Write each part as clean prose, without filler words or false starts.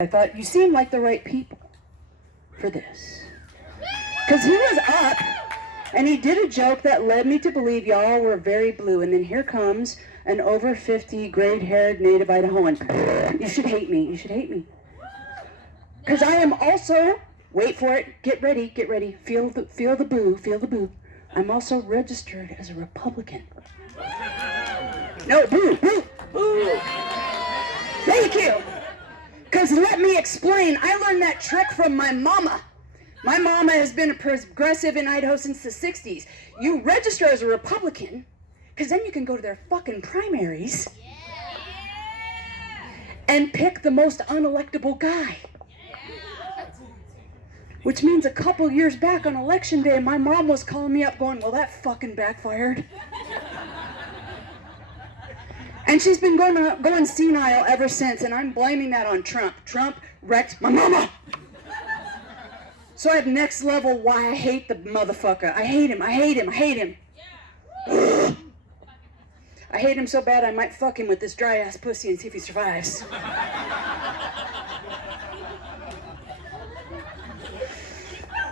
I thought, you seem like the right people for this. Because he was up, and he did a joke that led me to believe y'all were very blue. And then here comes an over 50 gray-haired native Idahoan. You should hate me. You should hate me. Because I am also, wait for it, get ready, feel the boo. I'm also registered as a Republican. No, boo. Thank you. Because let me explain, I learned that trick from my mama. My mama has been a progressive in Idaho since the 60s. You register as a Republican, because then you can go to their fucking primaries and pick the most unelectable guy. Which means a couple years back on election day, my mom was calling me up going, well, that fucking backfired. And she's been going senile ever since, and I'm blaming that on Trump. Trump wrecked my mama. So I have next level why I hate the motherfucker. I hate him. Ugh. I hate him so bad I might fuck him with this dry ass pussy and see if he survives.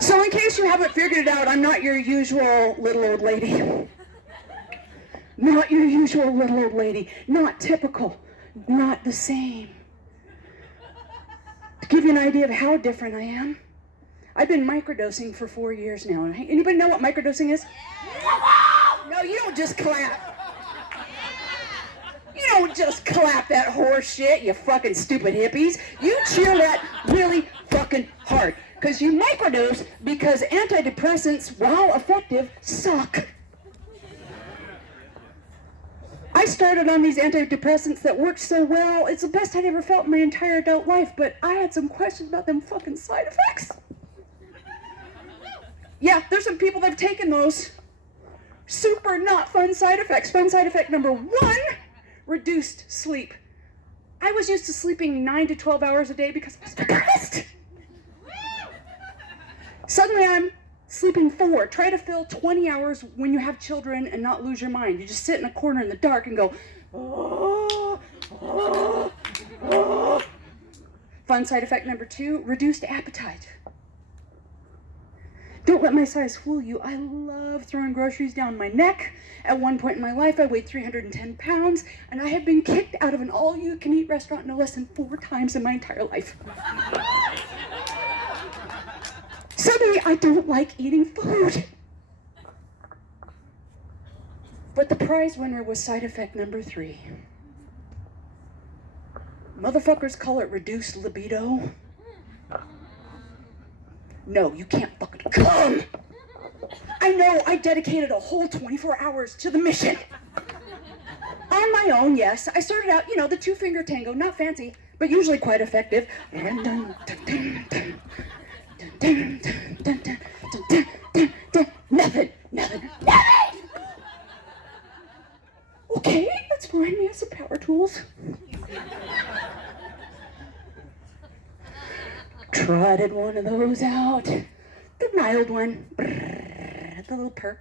So in case you haven't figured it out, I'm not your usual little old lady. Not your usual little old lady. Not typical. Not the same. To give you an idea of how different I am, I've been microdosing for 4 years now. Anybody know what microdosing is? No, you don't just clap. You don't just clap that horse shit, you fucking stupid hippies. You cheer that really fucking hard. Because you microdose because antidepressants, while effective, suck. I started on these antidepressants that worked so well. It's the best I'd ever felt in my entire adult life, but I had some questions about them fucking side effects. Yeah, there's some people that have taken those. Super not fun side effects. Fun side effect number 1, reduced sleep. I was used to sleeping 9 to 12 hours a day because I was depressed. Suddenly I'm sleeping 4. Try to fill 20 hours when you have children and not lose your mind. You just sit in a corner in the dark and go, oh. Fun side effect number 2, reduced appetite. Don't let my size fool you. I love throwing groceries down my neck. At one point in my life, I weighed 310 pounds, and I have been kicked out of an all-you-can-eat restaurant no less than 4 times in my entire life. Suddenly, I don't like eating food. But the prize winner was side effect number 3. Motherfuckers call it reduced libido. No, you can't fucking come. I know, I dedicated a whole 24 hours to the mission. On my own, yes. I started out, the 2-finger tango, not fancy, but usually quite effective. Nothing. Okay, that's fine. We have some power tools. Trotted one of those out. The mild one. The little perk.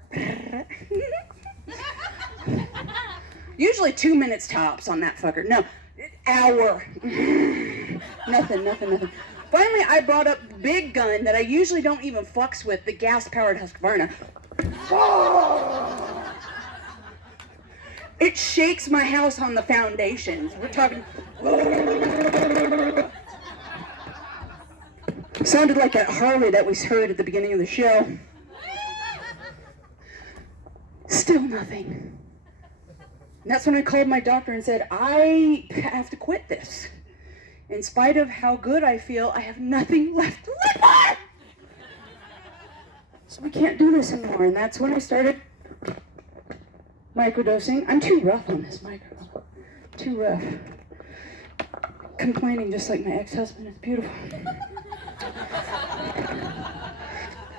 Usually 2 minutes tops on that fucker. No, hour. Nothing. Finally, I brought up the big gun that I usually don't even fucks with, the gas-powered Husqvarna. It shakes my house on the foundations. We're talking... Sounded like that Harley that we heard at the beginning of the show. Still nothing. And that's when I called my doctor and said, I have to quit this. In spite of how good I feel, I have nothing left to live for! So we can't do this anymore, and that's when I started microdosing. I'm too rough on this micro. Too rough. Complaining just like my ex-husband is beautiful.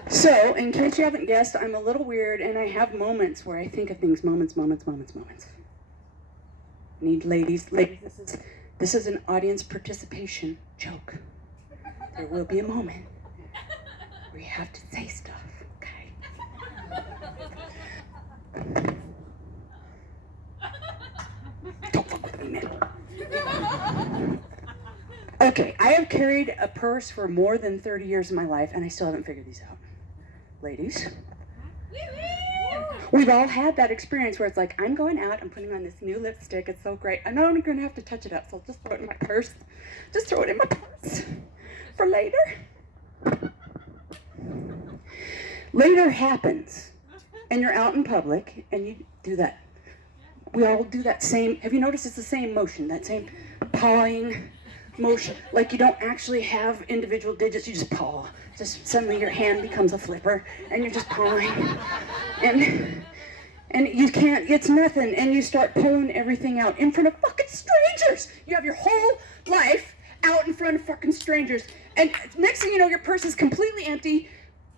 So, in case you haven't guessed, I'm a little weird, and I have moments where I think of things. Moments. Need ladies, this is an audience participation joke. There will be a moment where you have to say stuff, okay? Don't fuck with me, man. Okay, I have carried a purse for more than 30 years of my life, and I still haven't figured these out. Ladies, we've all had that experience where it's like, I'm going out, I'm putting on this new lipstick, it's so great. I know I'm going to have to touch it up, so I'll just throw it in my purse. Just throw it in my purse for later. Later happens, and you're out in public, and you do that. We all do that same, have you noticed it's the same motion, that same pawing motion? Like you don't actually have individual digits, you just paw. Just suddenly your hand becomes a flipper, and you're just pawing. And you can't, it's nothing, and you start pulling everything out in front of fucking strangers. You have your whole life out in front of fucking strangers, and next thing you know, your purse is completely empty,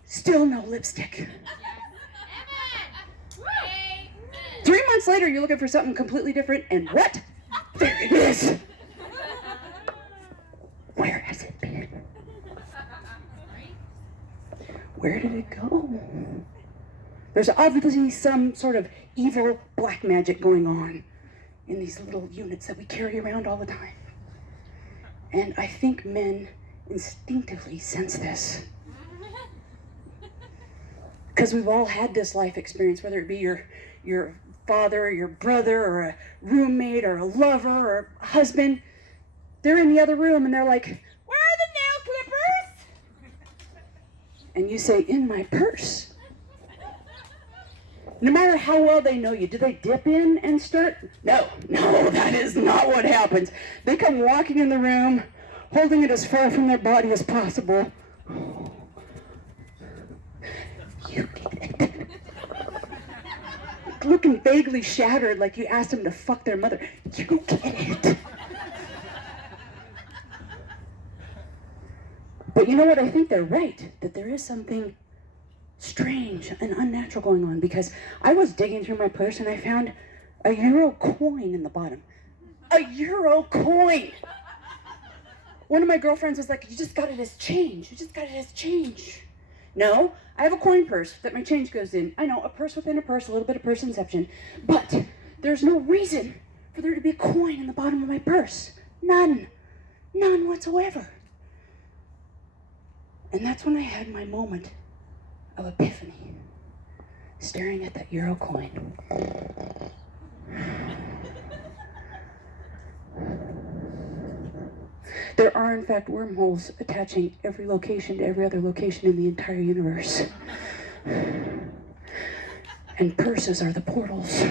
still no lipstick. 3 months later, you're looking for something completely different, and what? There it is. Where has it been? Where did it go? There's obviously some sort of evil black magic going on in these little units that we carry around all the time. And I think men instinctively sense this. Because we've all had this life experience, whether it be your father, or your brother, or a roommate, or a lover, or a husband. They're in the other room and they're like, where are the nail clippers? And you say, in my purse. No matter how well they know you, do they dip in and start? No, that is not what happens. They come walking in the room, holding it as far from their body as possible. You get it. Looking vaguely shattered like you asked them to fuck their mother. You get it. But you know what? I think they're right, that there is something strange and unnatural going on, because I was digging through my purse and I found a euro coin in the bottom. A euro coin! One of my girlfriends was like, you just got it as change. You just got it as change. No, I have a coin purse that my change goes in. I know, a purse within a purse, a little bit of purse inception. But there's no reason for there to be a coin in the bottom of my purse. None. None whatsoever. And that's when I had my moment of epiphany, staring at that euro coin. There are, in fact, wormholes attaching every location to every other location in the entire universe. And purses are the portals.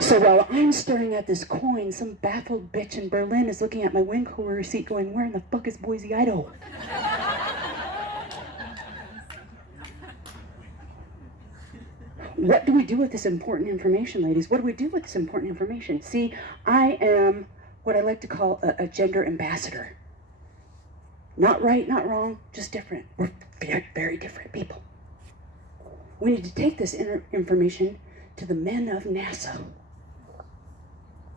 So while I'm staring at this coin, some baffled bitch in Berlin is looking at my Winco receipt going, where in the fuck is Boise, Idaho? What do we do with this important information, ladies? What do we do with this important information? See, I am what I like to call a gender ambassador. Not right, not wrong, just different. We're very, very different people. We need to take this information to the men of NASA,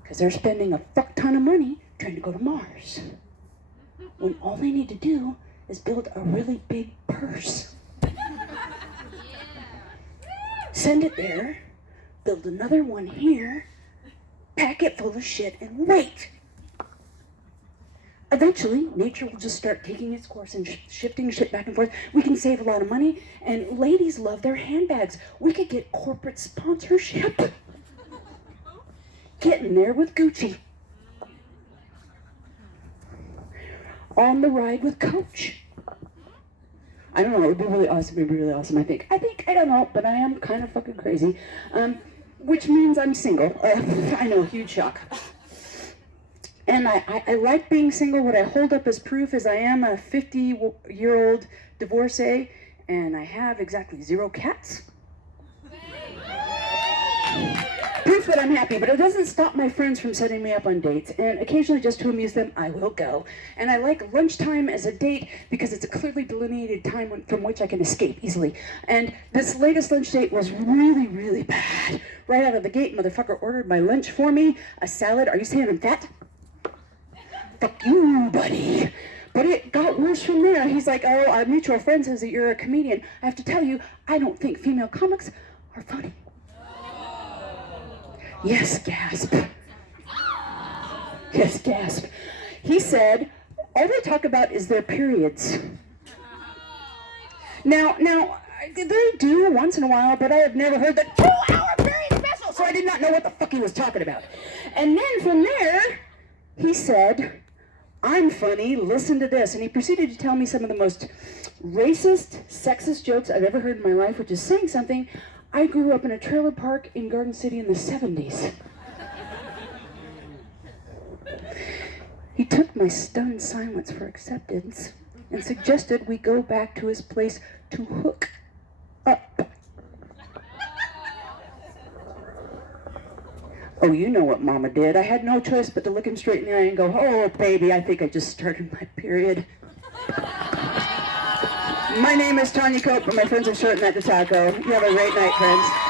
because they're spending a fuck ton of money trying to go to Mars, when all they need to do is build a really big purse. Send it there, build another one here, pack it full of shit, and wait. Eventually, nature will just start taking its course and shifting shit back and forth. We can save a lot of money, and ladies love their handbags. We could get corporate sponsorship. Getting there with Gucci. On the ride with Coach. I don't know, it would be really awesome, I think. I don't know, but I am kind of fucking crazy. Which means I'm single. I know, huge shock. And I like being single. What I hold up as proof is I am a 50-year-old divorcee, and I have exactly 0 cats. Proof that I'm happy, but it doesn't stop my friends from setting me up on dates, and occasionally just to amuse them, I will go. And I like lunchtime as a date because it's a clearly delineated time from which I can escape easily. And this latest lunch date was really, really bad. Right out of the gate, motherfucker ordered my lunch for me, a salad. Are you saying I'm fat? Fuck you, buddy. But it got worse from there. He's like, oh, our mutual friend says that you're a comedian. I have to tell you, I don't think female comics are funny. Yes, gasp. Just gasp. He said, all they talk about is their periods. Now, they do once in a while, but I have never heard the 2-hour period special, so I did not know what the fuck he was talking about. And then from there, he said, I'm funny, listen to this. And he proceeded to tell me some of the most racist, sexist jokes I've ever heard in my life, which is saying something. I grew up in a trailer park in Garden City in the 70s. He took my stunned silence for acceptance and suggested we go back to his place to hook up. Oh, you know what Mama did. I had no choice but to look him straight in the eye and go, oh, baby, I think I just started my period. My name is Tanya Cope, but my friends are shortening that to Taco. You have a great night, friends.